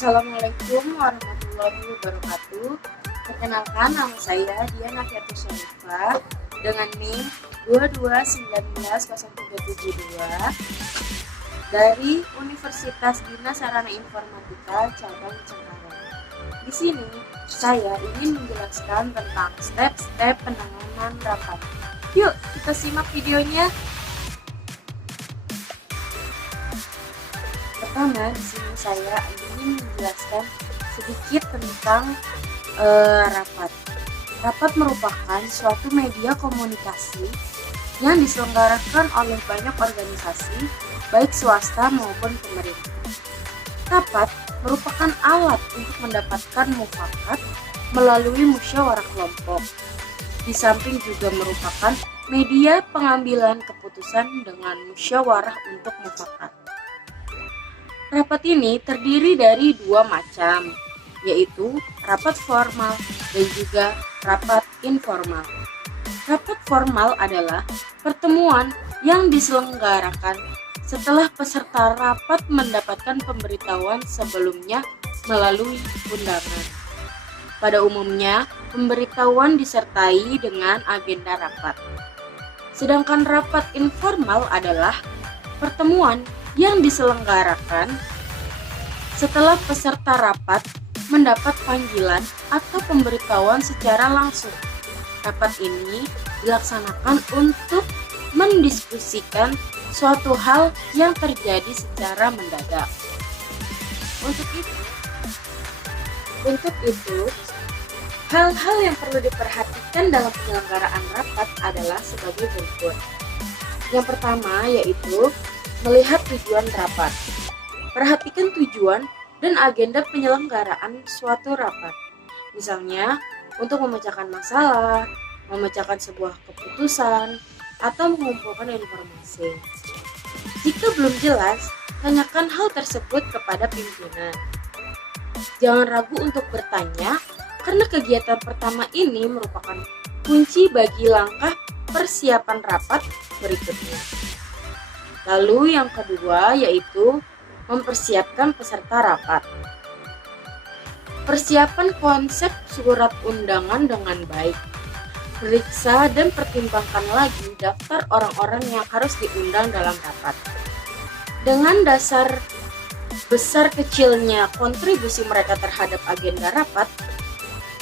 Assalamualaikum warahmatullahi wabarakatuh. Perkenalkan, nama saya Diana Fiatus Syarifah dengan NIM 22190372 dari Universitas Dina Sarana Informatika Cabang Cengkareng. Di sini saya ingin menjelaskan tentang step-step penanganan rapat. Yuk kita simak videonya. Pertama, di sini saya ingin menjelaskan sedikit tentang rapat. Rapat merupakan suatu media komunikasi yang diselenggarakan oleh banyak organisasi, baik swasta maupun pemerintah. Rapat merupakan alat untuk mendapatkan mufakat melalui musyawarah kelompok. Di samping juga merupakan media pengambilan keputusan dengan musyawarah untuk mufakat. Rapat ini terdiri dari dua macam, yaitu rapat formal dan juga rapat informal. Rapat formal adalah pertemuan yang diselenggarakan setelah peserta rapat mendapatkan pemberitahuan sebelumnya melalui undangan. Pada umumnya, pemberitahuan disertai dengan agenda rapat. Sedangkan rapat informal adalah pertemuan yang diselenggarakan setelah peserta rapat mendapat panggilan atau pemberitahuan secara langsung. Rapat ini dilaksanakan untuk mendiskusikan suatu hal yang terjadi secara mendadak. Untuk itu, hal-hal yang perlu diperhatikan dalam penyelenggaraan rapat adalah sebagai berikut. Yang pertama yaitu melihat tujuan rapat. Perhatikan tujuan dan agenda penyelenggaraan suatu rapat. Misalnya, untuk memecahkan masalah, memecahkan sebuah keputusan, atau mengumpulkan informasi. Jika belum jelas, tanyakan hal tersebut kepada pimpinan. Jangan ragu untuk bertanya, karena kegiatan pertama ini merupakan kunci bagi langkah persiapan rapat berikutnya. Lalu yang kedua yaitu mempersiapkan peserta rapat. Persiapan konsep surat undangan dengan baik. Periksa dan pertimbangkan lagi daftar orang-orang yang harus diundang dalam rapat. Dengan dasar besar kecilnya kontribusi mereka terhadap agenda rapat,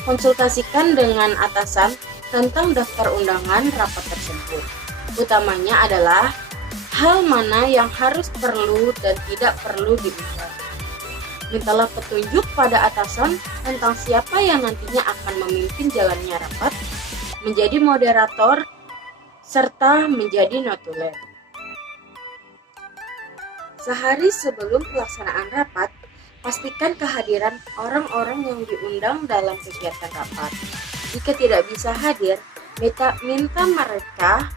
konsultasikan dengan atasan tentang daftar undangan rapat tersebut. Utamanya adalah hal mana yang harus perlu dan tidak perlu diundang. Mintalah petunjuk pada atasan tentang siapa yang nantinya akan memimpin jalannya rapat, menjadi moderator, serta menjadi notulen. Sehari sebelum pelaksanaan rapat, pastikan kehadiran orang-orang yang diundang dalam kegiatan rapat. Jika tidak bisa hadir, minta mereka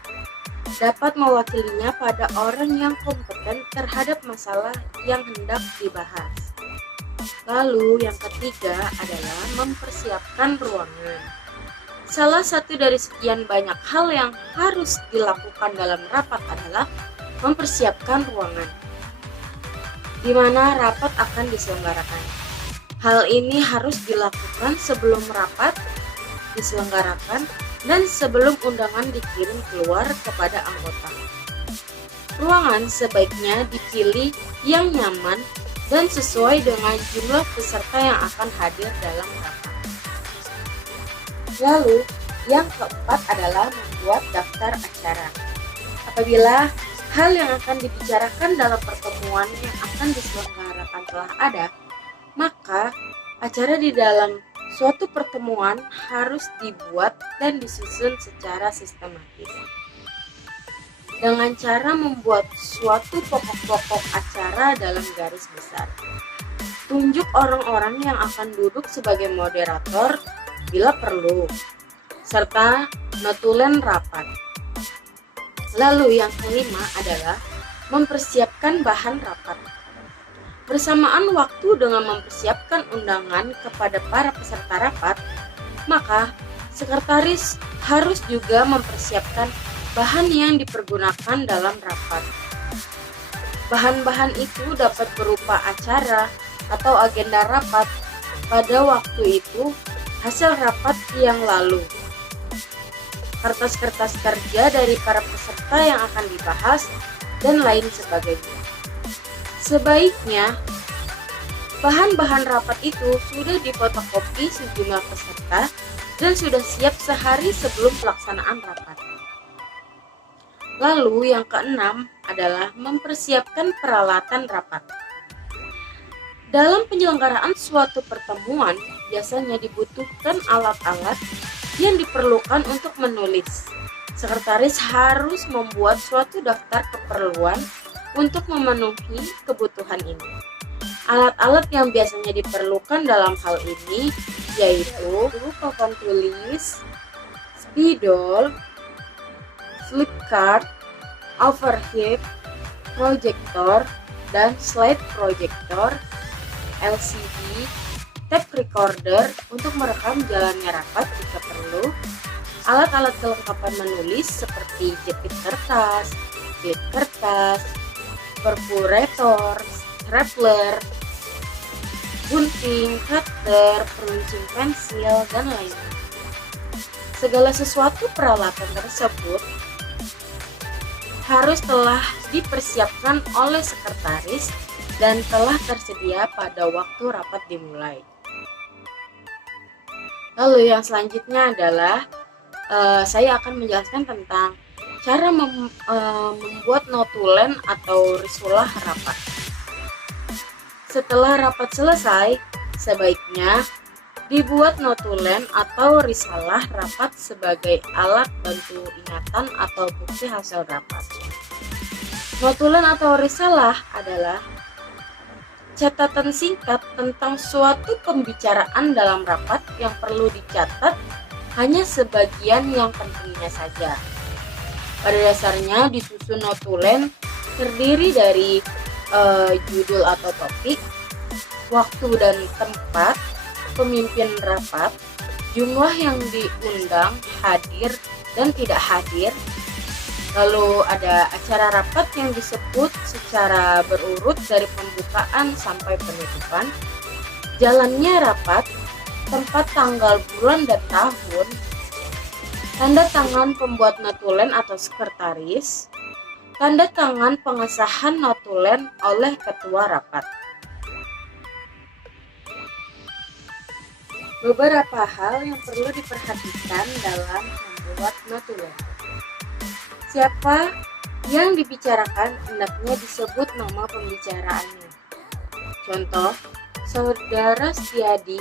dapat mewakilinya pada orang yang kompeten terhadap masalah yang hendak dibahas. Lalu yang ketiga adalah mempersiapkan ruangan. Salah satu dari sekian banyak hal yang harus dilakukan dalam rapat adalah mempersiapkan ruangan di mana rapat akan diselenggarakan. Hal ini harus dilakukan sebelum rapat diselenggarakan dan sebelum undangan dikirim keluar kepada anggota. Ruangan sebaiknya dipilih yang nyaman dan sesuai dengan jumlah peserta yang akan hadir dalam rapat. Lalu, yang keempat adalah membuat daftar acara. Apabila hal yang akan dibicarakan dalam pertemuan yang akan diselenggarakan telah ada, maka acara di dalam suatu pertemuan harus dibuat dan disusun secara sistematis. Dengan cara membuat suatu pokok-pokok acara dalam garis besar. Tunjuk orang-orang yang akan duduk sebagai moderator bila perlu, serta notulen rapat. Lalu yang kelima adalah mempersiapkan bahan rapat. Bersamaan waktu dengan mempersiapkan undangan kepada para peserta rapat, maka sekretaris harus juga mempersiapkan bahan yang dipergunakan dalam rapat. Bahan-bahan itu dapat berupa acara atau agenda rapat pada waktu itu, hasil rapat yang lalu, kertas-kertas kerja dari para peserta yang akan dibahas, dan lain sebagainya. Sebaiknya, bahan-bahan rapat itu sudah difotokopi sejumlah peserta dan sudah siap sehari sebelum pelaksanaan rapat. Lalu yang keenam adalah mempersiapkan peralatan rapat. Dalam penyelenggaraan suatu pertemuan, biasanya dibutuhkan alat-alat yang diperlukan untuk menulis. Sekretaris harus membuat suatu daftar keperluan untuk memenuhi kebutuhan ini. Alat-alat yang biasanya diperlukan dalam hal ini yaitu papan tulis, spidol, flip chart, overhead, proyektor, dan slide projector, LCD, tape recorder untuk merekam jalannya rapat jika perlu, alat-alat kelengkapan menulis seperti jepit kertas, jilid kertas, perforator, stapler, gunting, cutter, peruncing pensil, dan lainnya. Segala sesuatu peralatan tersebut harus telah dipersiapkan oleh sekretaris dan telah tersedia pada waktu rapat dimulai. Lalu yang selanjutnya adalah saya akan menjelaskan tentang cara membuat notulen atau risulah rapat. Setelah rapat selesai, sebaiknya dibuat notulen atau risalah rapat sebagai alat bantu ingatan atau bukti hasil rapat. Notulen atau risalah adalah catatan singkat tentang suatu pembicaraan dalam rapat yang perlu dicatat hanya sebagian yang pentingnya saja. Pada dasarnya disusun notulen terdiri dari judul atau topik, waktu dan tempat, pemimpin rapat, jumlah yang diundang, hadir dan tidak hadir. Lalu ada acara rapat yang disebut secara berurut dari pembukaan sampai penutupan, jalannya rapat, tempat, tanggal, bulan, dan tahun, tanda tangan pembuat notulen atau sekretaris, tanda tangan pengesahan notulen oleh ketua rapat. Beberapa hal yang perlu diperhatikan dalam membuat notulen. Siapa yang dibicarakan hendaknya disebut nama pembicaraannya. Contoh, Saudara Setiadi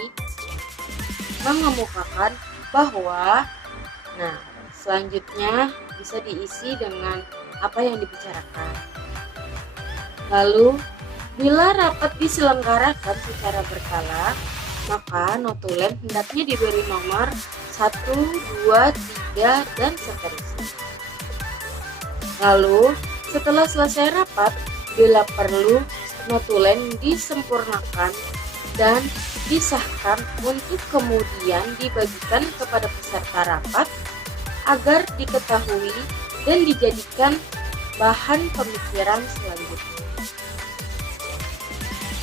mengemukakan bahwa, selanjutnya bisa diisi dengan apa yang dibicarakan. Lalu, bila rapat diselenggarakan secara berkala, maka notulen hendaknya diberi nomor 1, 2, 3, dan seterusnya. Lalu, setelah selesai rapat, bila perlu, notulen disempurnakan dan disahkan untuk kemudian dibagikan kepada peserta rapat agar diketahui dan dijadikan bahan pemikiran selanjutnya.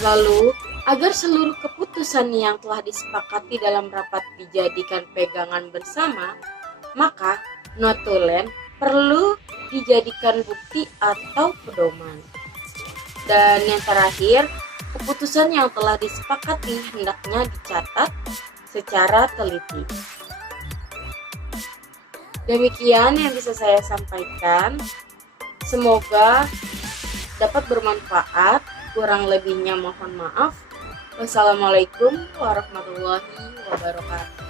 Lalu, agar seluruh keputusan yang telah disepakati dalam rapat dijadikan pegangan bersama, maka notulen perlu dijadikan bukti atau pedoman. Dan yang terakhir, keputusan yang telah disepakati hendaknya dicatat secara teliti. Demikian yang bisa saya sampaikan. Semoga dapat bermanfaat. Kurang lebihnya mohon maaf. Wassalamualaikum warahmatullahi wabarakatuh.